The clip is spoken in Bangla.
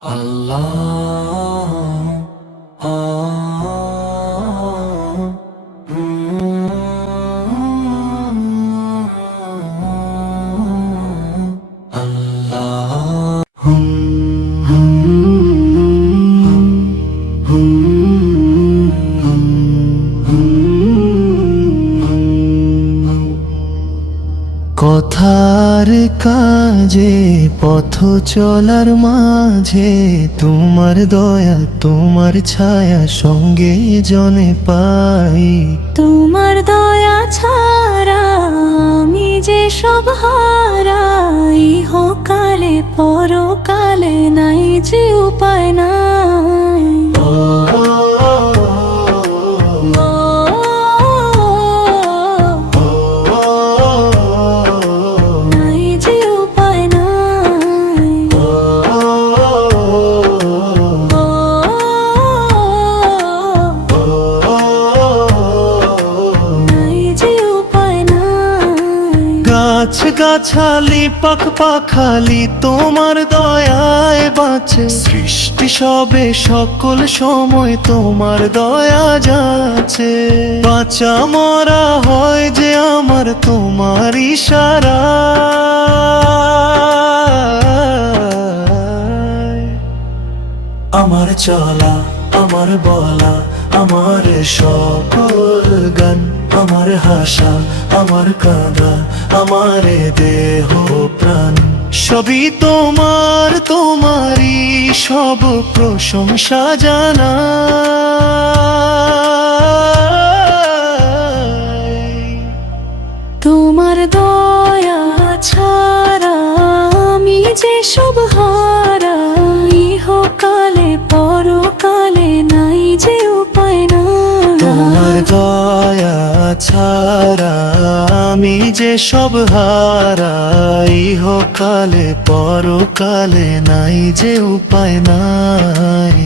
কথার কাজে পথ চলার মাঝে তোমার দয়া তোমার ছায়া সঙ্গে জনে পাই। তোমার দয়া ছাড়া আমি যে সব হারাই, ইহকালে পরকালে নাই যে উপায় নাই। নাই যে উপায় নাই। নাই যে উপায় নাই। গাছ গাছালি পাখ পাখালি তোমার দয়ায় বাঁচে, সৃষ্টি সবে সকল সময় তোমার দয়া যাচ্ছে। বাঁচা মরা হয় যে আমার তোমার ইশারা, আমার চলা আমার বলা আমার সকল গান, আমার হাসা আমার কাঁদা আমার দেহ প্রাণ, সবই তোমার তোমারই সব প্রশংসা জানা। তোমার দয়া ছাড়া আমি যে সব হারাই, ইহকালে পরকালে নাই যে উপায় নাই। তোমার দয়া ছাড়া আমি যে সব হারাই, ইহকালে পরকালে নাই যে উপায় নাই।